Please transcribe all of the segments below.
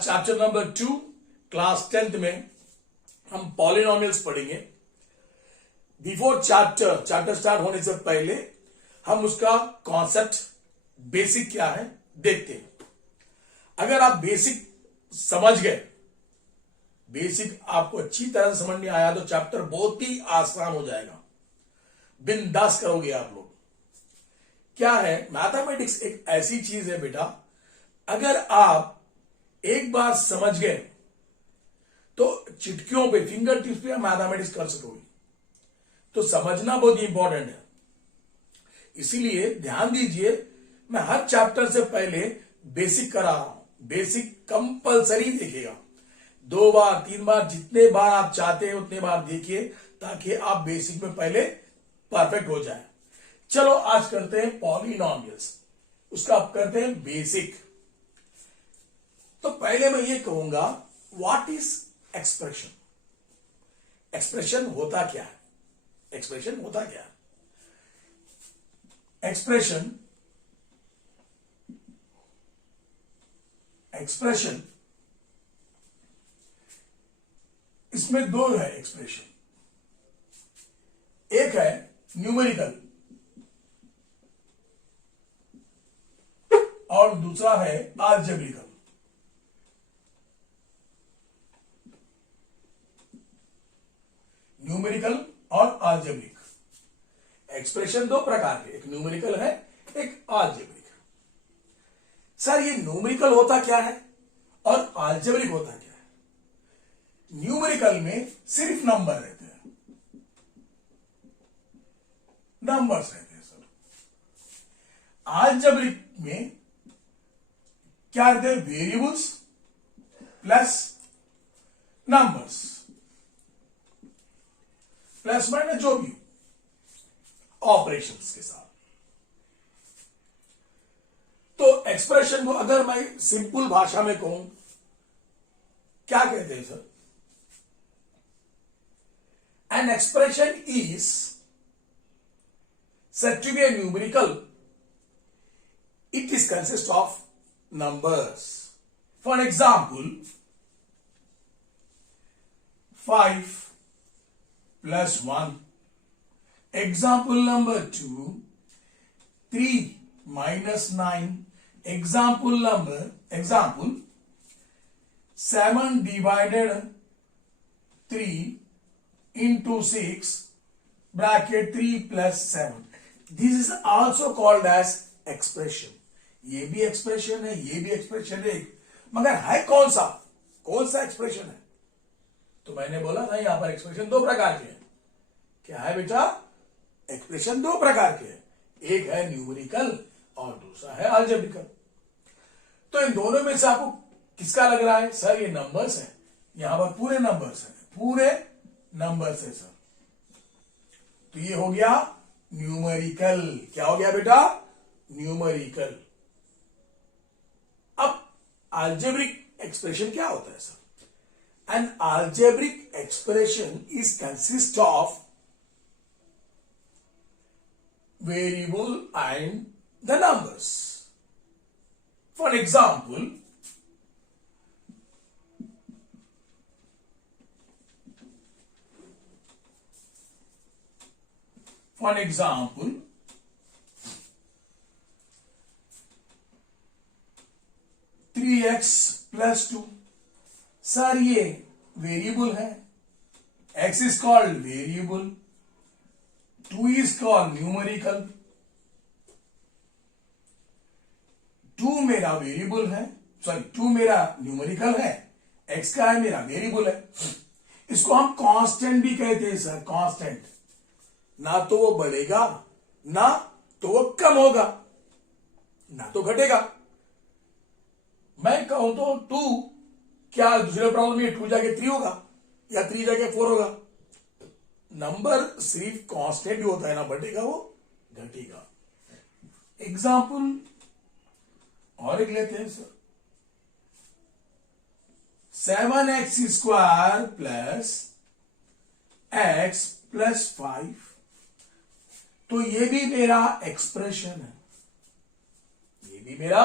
आज chapter number 2 class 10th में हम पॉलिनोमियल्स पढ़ेंगे। बिफोर चैप्टर स्टार्ट होने से पहले हम उसका कॉन्सेप्ट बेसिक क्या है देखते हैं। अगर आप बेसिक समझ गए, बेसिक आपको अच्छी तरह से समझ में आया तो चैप्टर बहुत ही आसान हो जाएगा, बिंदास करोगे आप लोग। क्या है, मैथमेटिक्स एक ऐसी चीज है बेटा, अगर आप एक बार समझ गए तो चिटकियों पे, फिंगर टिप्स पे आप मैथमेटिक्स कर सकोगे। तो समझना बहुत इंपॉर्टेंट है, इसीलिए ध्यान दीजिए। मैं हर चैप्टर से पहले बेसिक करा रहा हूं। बेसिक कंपलसरी देखिएगा, 2 बार 3 बार, जितने बार आप चाहते हैं उतने बार देखिए, ताकि आप बेसिक में पहले परफेक्ट हो जाए। चलो आज करते हैं पॉलिनोमियल्स, उसका आप करते हैं बेसिक। तो पहले मैं ये कहूंगा, व्हाट इज एक्सप्रेशन? एक्सप्रेशन होता क्या है? एक्सप्रेशन होता क्या है? एक्सप्रेशन इसमें दो है एक्सप्रेशन। एक है न्यूमेरिकल और दूसरा है अलजेब्रिकल। न्यूमेरिकल और अलजेब्रिक एक्सप्रेशन दो प्रकार के, एक न्यूमेरिकल है, एक अलजेब्रिक। सर ये न्यूमेरिकल होता क्या है और अलजेब्रिक होता क्या है? न्यूमेरिकल में सिर्फ नंबर रहते हैं, नंबर्स रहते हैं सर। अलजेब्रिक में क्या रहते हैं? Variables plus numbers, plus minus जो भी ऑपरेशंस के साथ। तो एक्सप्रेशन को अगर मैं सिंपल भाषा में कहूं, क्या कहते हैं sir? An expression is said to be a numerical. It is consist of numbers. For example, 5 plus 1. Example number 2, 3 minus 9. Example 7 divided 3 into 6 bracket 3 plus 7. This is also called as expression. ये भी expression है, ये भी expression है, मगर है कौन सा एक्सप्रेशन है? तो मैंने बोला ना, यहां पर एक्सप्रेशन दो प्रकार के हैं। क्या है बेटा? एक्सप्रेशन दो प्रकार के हैं, एक है न्यूमेरिकल और दूसरा है अलजेब्रिकल। तो इन दोनों में से आपको किसका लग रहा है? सर ये नंबर्स है, यहां पर पूरे नंबर्स है, पूरे नंबर्स है सर। तो ये हो गया न्यूमेरिकल। क्या हो गया बेटा? न्यूमेरिकल। अब अलजेब्रिक एक्सप्रेशन क्या होता है sir? N algebraic expression is consist of variable and the numbers. For example, For example, 3x plus 2. Sir ये वेरिएबल है, x is called variable, 2 is called numerical. 2 मेरा वेरिएबल है, 2 मेरा न्यूमेरिकल है, x का है मेरा वेरिएबल है। इसको हम कांस्टेंट भी कहते हैं सर, कांस्टेंट। ना तो वो बढ़ेगा, ना तो वो कम होगा, ना तो घटेगा। मैं कहूं तो 2, क्या दूसरे प्रॉब्लम में 2 जाके 3 होगा या 3 जाके 4 होगा? नंबर सिर्फ कांस्टेंट ही होता है, ना बढ़ेगा वो घटेगा। एग्जाम्पल और एक लेते हैं sir, 7x square plus x plus 5। तो ये भी मेरा एक्सप्रेशन है, ये भी मेरा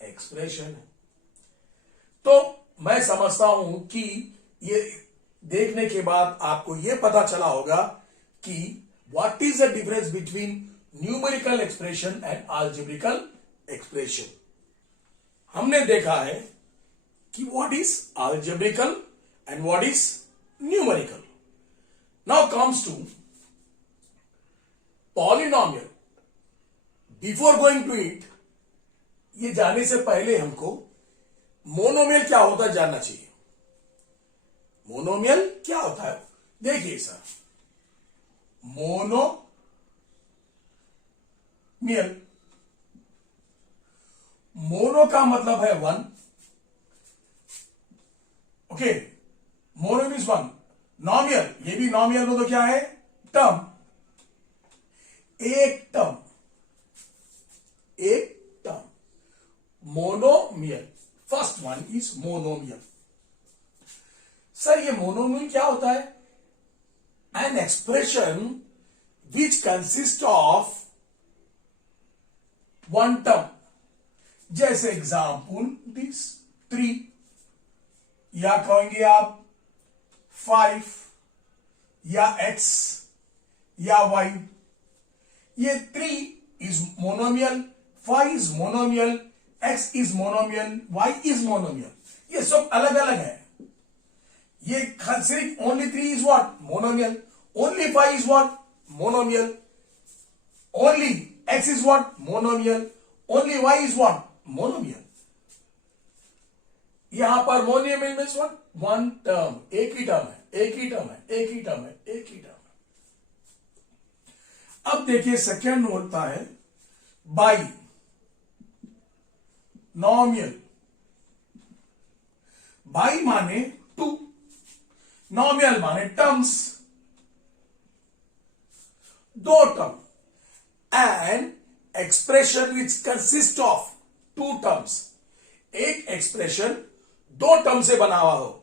एक्सप्रेशन है। तो मैं समझता हूं कि ये देखने के बाद आपको ये पता चला होगा कि what is the difference between numerical expression and algebraic expression. हमने देखा है कि what is algebraic and what is numerical. Now comes to polynomial. Before going to it, ये जाने से पहले हमको मोनोमियल क्या होता है जानना चाहिए। मोनोमियल क्या होता है? देखिए सर, मोनोमियल, मोनो का मतलब है one. Okay, mono means one. Nomial, ये भी नॉमियल हो तो क्या है? टर्म, एक टर्म, एक term. Monomial, first one is monomial. Sir ये मोनोमियल क्या होता है? N expression which consist of one term. जैसे एग्जाम्पल दिस 3, या कहेंगे आप 5, या x, या y। ये 3 is monomial, 5 is monomial, x is monomial, y is monomial. ये सब अलग अलग है। ये सिर्फ only 3 is what? Monomial. Only 5 is what? Monomial. Only x is what? Monomial. Only y is what? Monomial. यहां पर monomial means what? One term, एक ही टर्म है, एक ही टर्म है, एक ही टर्म है, एक ही टर्म है। अब देखिए सेकेंड होता है बाई नॉमियल। बाई माने 2, नॉमियल माने टर्म्स, दो term. And expression which consist of 2 terms. एक एक्सप्रेशन 2 टर्म से बना हुआ हो।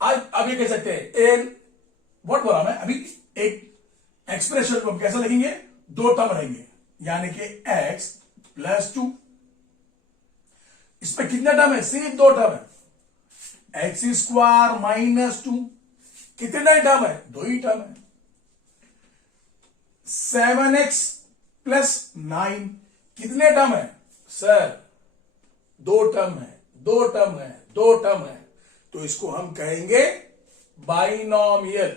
आज अब ये कह सकते हैं एन, व्हाट बोला मैं अभी? एक एक्सप्रेशन को हम कैसे लिखेंगे? 2 टर्म रहेंगे, यानी कि x प्लस 2। इसमें कितने टर्म है? सिर्फ 2 टर्म है। एक्स स्क्वायर माइनस 2, कितने टर्म है? 2 ही टर्म है। 7x प्लस 9, कितने टर्म है? सर 2 टर्म है, 2 टर्म है, 2 टर्म है। तो इसको हम कहेंगे binomial.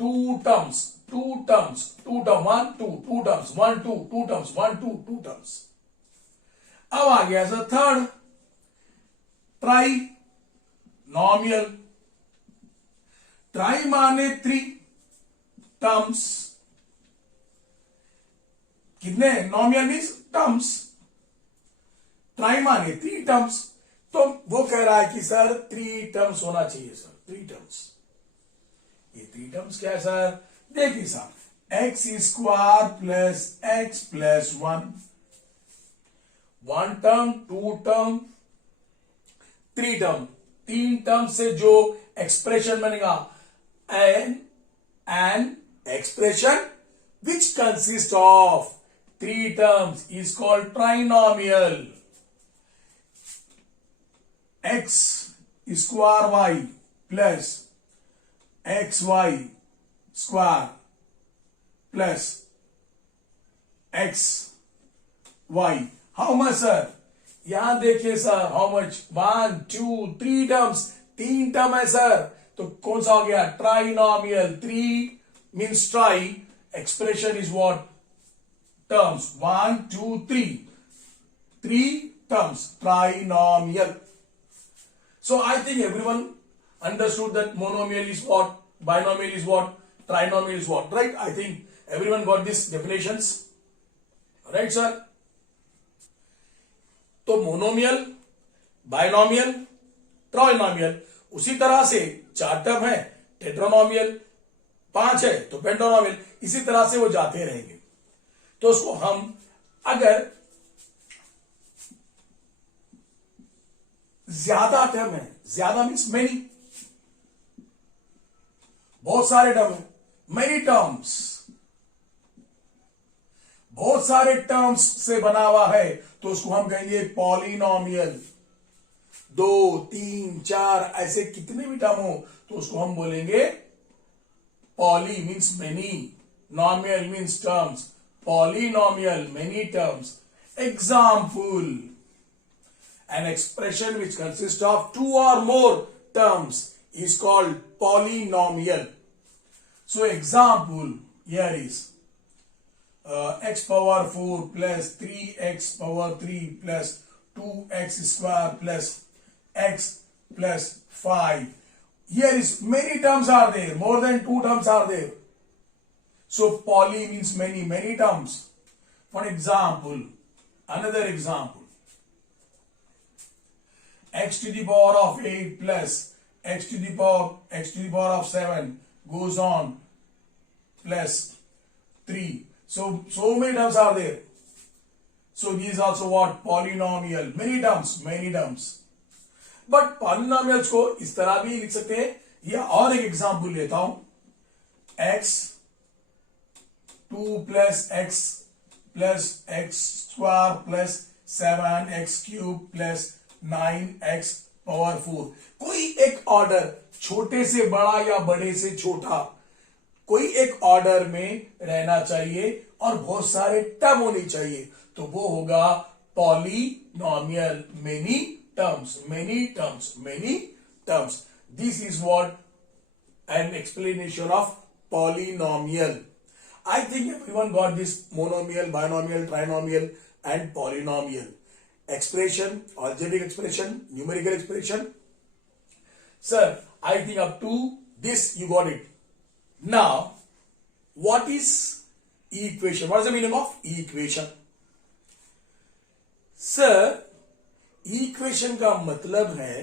2 terms, 2 terms, 2 term, 1 2, 2 terms, 1 2, 2 terms, 1 2, 2 terms. अब आ गया सर थर्ड, ट्राई नॉमियल। ट्राई माने 3 टर्म्स। कितने? नॉमियल मीन्स टर्म्स। ट्राई माने 3 टर्म्स। तो वो कह रहा है कि सर 3 टर्म्स होना चाहिए सर, 3 टर्म्स। ये 3 टर्म्स क्या है सर? देखिए sir, x square plus x plus 1, 1 term, 2 term, 3 term. 3 term से जो एक्सप्रेशन बनेगा, an expression which consist of 3 terms is called trinomial. X square y plus x y square plus x y, how much sir? यहां देखिए sir, how much? 1 2 3 terms, 3 term है sir. तो कौन सा हो गया? Trinomial. 3 means tri, expression is what? Terms, 1 2 3, 3 terms, trinomial. So I think everyone understood that monomial is what, binomial is what, trinomial is what, right? I think everyone got these definitions, right sir? तो monomial, binomial, trinomial, उसी तरह से 4 term है, टेट्रानोमियल, 5 है तो पेंटानोमियल, इसी तरह से वो जाते रहेंगे। तो उसको हम अगर ज्यादा टर्म है, ज्यादा मीन्स मेनी, बहुत सारे टर्म है, मेनी टर्म्स, बहुत सारे टर्म्स से बना हुआ है, तो उसको हम कहेंगे पॉलिनोमियल। 2, 3, 4 ऐसे कितने भी टर्म हो तो उसको हम बोलेंगे poly means many, nomial means terms, polynomial many terms. Example, an expression which consists of 2 or more terms is called polynomial. So example here is x power 4 plus 3x power 3 plus 2x square plus x plus 5. Here is many terms are there, more than 2 terms are there. So poly means many, many terms. For example, another example, x to the power of 8 plus x to the power of 7 goes on plus 3. So many terms are there. So these also what? Polynomial. Many terms. But polynomials को इस तरह भी लिख सकते हैं. या और एक एग्जाम्पल लेता हूं. x 2 plus x square plus 7x cube plus 9x power 4. कोई एक ऑर्डर, छोटे से बड़ा या बड़े से छोटा, कोई एक ऑर्डर में रहना चाहिए और बहुत सारे टर्म होने चाहिए, तो वो होगा polynomial. Many terms. This is what an explanation of polynomial. I think everyone got this monomial, binomial, trinomial and polynomial. Expression, algebraic expression, numerical expression. Sir, I think up to this you got it. Now, what is equation? What is the meaning of equation? Sir, equation का मतलब है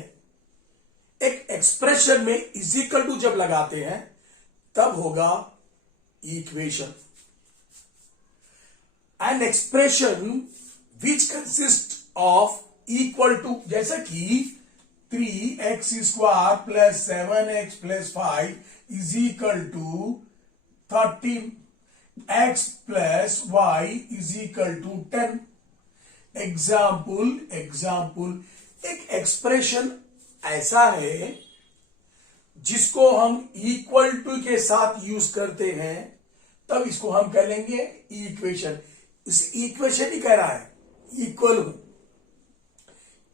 एक expression में is equal to जब लगाते हैं तब होगा equation. An expression which consist of equal to, जैसे कि 3x square plus 7x plus 5 is equal to 13x plus y is equal to 10. Example, एक एक्सप्रेशन ऐसा है जिसको हम इक्वल टू के साथ यूज करते हैं, तब इसको हम कह लेंगे इक्वेशन. इस इक्वेशन ही कह रहा है, इक्वल हूं.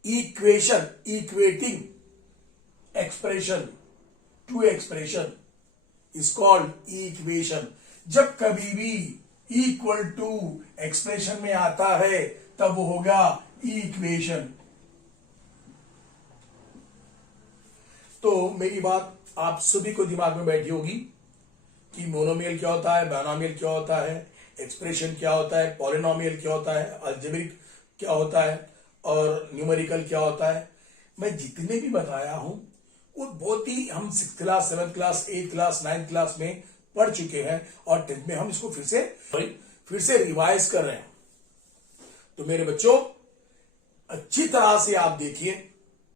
Equation, equating expression to expression is called equation. जब कभी भी इक्वल टू एक्सप्रेशन में आता है तब वो होगा इक्वेशन. तो मेरी बात आप सभी को दिमाग में बैठी होगी कि मोनोमियल क्या होता है, बायनोमियल क्या होता है, एक्सप्रेशन क्या होता है, पॉलिनोमियल क्या होता है, अलजेब्रिक क्या होता है और न्यूमेरिकल क्या होता है. मैं जितने भी बताया हूं वो बहुत ही हम 6th class, 7th class, 8th class, 9th class में पढ़ चुके हैं और 10th में हम इसको फिर से रिवाइज कर रहे हैं. तो मेरे बच्चों अच्छी तरह से आप देखिए